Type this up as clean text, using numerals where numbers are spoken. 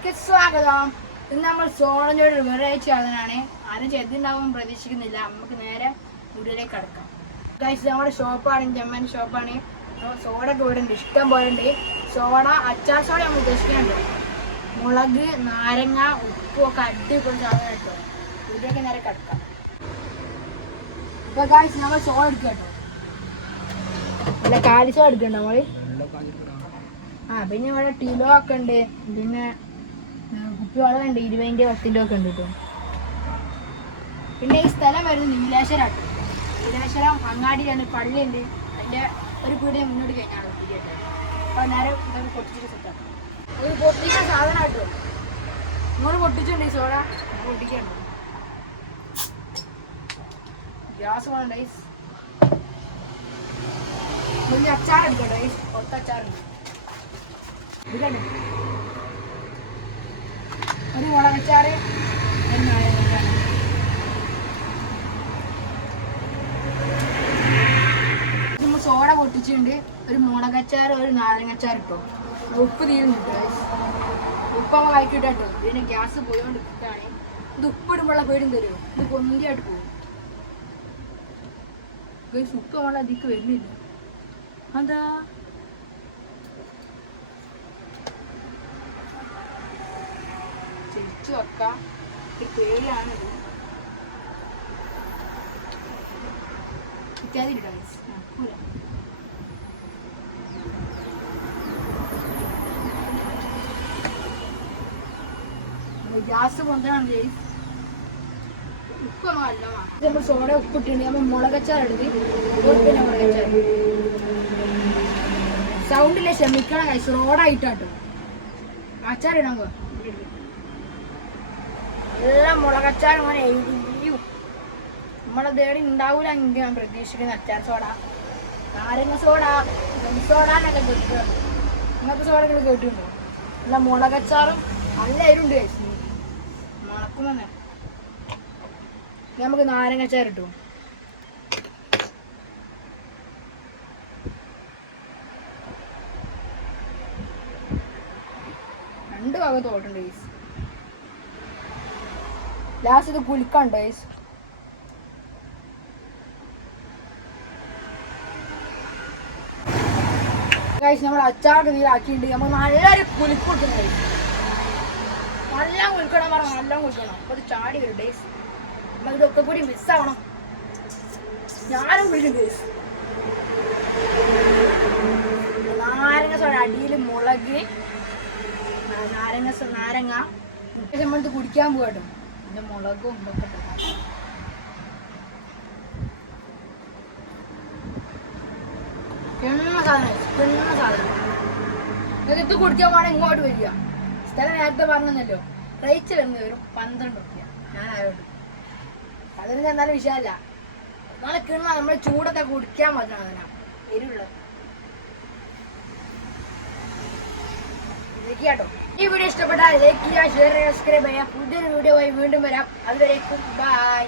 എല്ലാവർക്കും സ്വാഗതം. ഇന്ന് നമ്മൾ സോളൻ്റെ ഒരു വെറൈറ്റി സാധനമാണ്. ആരും ചെയ്തിട്ടുണ്ടാവും പ്രതീക്ഷിക്കുന്നില്ല. നമുക്ക് നേരെ വീട്ടിലേക്ക് കടക്കാം. ഗൈസ്, നമ്മുടെ ഷോപ്പാണ്, ജമ്മൻ ഷോപ്പാണ്. സോഡ ഒക്കെ ഇവിടെ ഉണ്ട്, ഇഷ്ടം പോലെ ഉണ്ട്. സോഡ, അച്ചാർ സോഡ നമ്മൾ ഉദ്ദേശിക്കുന്നുണ്ട്. മുളക്, നാരങ്ങ, ഉപ്പും ഒക്കെ അടിപൊളി സാധനം കേട്ടോ. വീട്ടിലേക്ക് നേരെ കടക്കാം. ഇപ്പൊ ഗൈസ് നമ്മൾ സോഡ എടുക്കുക കേട്ടോ. അല്ല, കാലി സോഡ എടുക്കണ്ട നമ്മള്. പിന്നെ ഇവിടെ ടീലോ ഒക്കെ ഉണ്ട്, പിന്നെ കുപ്പിവെള്ളം ഉണ്ട്, 20 10 ഒക്കെ ഉണ്ട് കേട്ടോ. പിന്നെ ഈ സ്ഥലം വരുന്നത് നീലേശ്വരം. നീലേശ്വരം അങ്ങാടിയിലാണ്, പള്ളിയുണ്ട്. അതിൻ്റെ ഒരു പീടിക മുന്നോട്ട് കഴിഞ്ഞാണ് കേട്ടോ. അപ്പോൾ നേരം ഇതൊക്കെ പൊട്ടിച്ചിട്ട് സെറ്റാക്കാം. ഒരു പൊട്ടിക്കാൻ സാധനം കേട്ടോ. നിങ്ങൾ പൊട്ടിച്ചുണ്ട് ഈ സോഡ പൊട്ടിക്കണ്ടോ. ഗ്യാസ് വേണം ഡൈസ്. വലിയ അച്ചാർ എടുക്കാം ഡൈസ്. ഒത്തച്ചാറുണ്ട്. ഒരു മുളകച്ചാറ്, നമ്മൾ സോഡ പൊട്ടിച്ചിട്ടുണ്ട്. ഒരു മുളകച്ചാറ്, ഒരു നാരങ്ങച്ചാർ ഇട്ടോ. ഉപ്പ് തീരുന്നുണ്ട്. ഉപ്പമ്മ വൈകിട്ടോ. ഇതിന് ഗ്യാസ് പോയോണ്ട് കിട്ടാണ്. ഇത് ഉപ്പിടുമ്പോഴുള്ള പേരും തരുമോ? ഇത് പൊന്തിയായിട്ട് പോകും. ഉപ്പ് നമ്മളെ അതിക്ക് വരുന്നില്ല. അതാ ചെരിച്ചു വെക്കാം. ഒരു പേടിയാണിത്. ഗ്യാസ് പൊന്താണ്. ഉപ്പ് നമ്മൾ സോഡ ഉപ്പിട്ടുണ്ട്. നമ്മൾ മുളകച്ചാർ എടുത്ത് പിന്നെ മുളകച്ചാർ സൗണ്ടില്ല, ക്ഷമിക്കണം കഴിച്ചു. റോഡായിട്ടാട്ടോ അച്ചാർ ഇടാൻ പോ. എല്ലാം മുളകച്ചാർ മോനെ എഴുതിയും നമ്മളെ തേടി ഉണ്ടാവൂല. എനിക്ക് ഞാൻ പ്രതീക്ഷിക്കുന്ന അച്ചാർ സോഡ, നാരങ്ങ സോഡ, സോഡ എന്നൊക്കെ കേട്ടിട്ടുണ്ട്. ഇങ്ങനത്തെ സോഡകൾ കേട്ടിട്ടുണ്ടോ? നല്ല മുളകച്ചാറും നല്ല എരുണ്ട് കഴിച്ചു. മണക്കുമെന്നെ. നമുക്ക് നാരങ്ങച്ചാർ കിട്ടും. രണ്ട് ഭാഗത്ത് ഓട്ടുണ്ട് ഗൈസ്. ലാസ്റ്റ് ഇത് കുലിക്കാണ്ട് ഗൈസ്. ഗൈസ്, നമ്മൾ അച്ചാറൊക്കെ ഇതിലാക്കിയിട്ടുണ്ട്. നമ്മൾ നല്ലൊരു കുലിക്ക് കൊടുക്കണം ഗൈസ്. നല്ല കുലിക്കണം പറഞ്ഞു, നല്ല കുലിക്കണം. അപ്പോൾ അത് ചാടി വരും ഗൈസ്. നമ്മൾ ഇതൊക്കെ കൂടി മിസ്സാവണം. ഞാനും വിളിക്കും ഗൈസ്. നാരങ്ങ സോഡ, അടിയിൽ മുളക്, നാരങ്ങ നമ്മളത് കുടിക്കാൻ പോകട്ടോ. പിന്നെ മുളകും ഇതൊക്കെ സാധനം. ഇത് കുടിക്കാൻ പോകണം. ഇങ്ങോട്ട് വരിക. സ്ഥലം നേരത്തെ പറഞ്ഞല്ലോ. റേറ്റ് വരുന്നത് വരും 12 രൂപ. ഞാൻ ആരോട് അതിന് ചെന്നാലും വിഷയമല്ല. നാളെ കിണ നമ്മൾ ചൂടൊക്കെ കുടിക്കാൻ പറ്റണം. അതിനാ എരിവുള്ളത്. കേട്ടോ. ഈ വീഡിയോ ഇഷ്ടപ്പെട്ടാൽ ലൈക്ക് ചെയ്യുക, ഷെയർ ചെയ്യുക, സബ്സ്ക്രൈബ് ചെയ്യുക. പുതിയൊരു വീഡിയോ ആയി വീണ്ടും വരാം. അതുവരേക്കും ബൈ.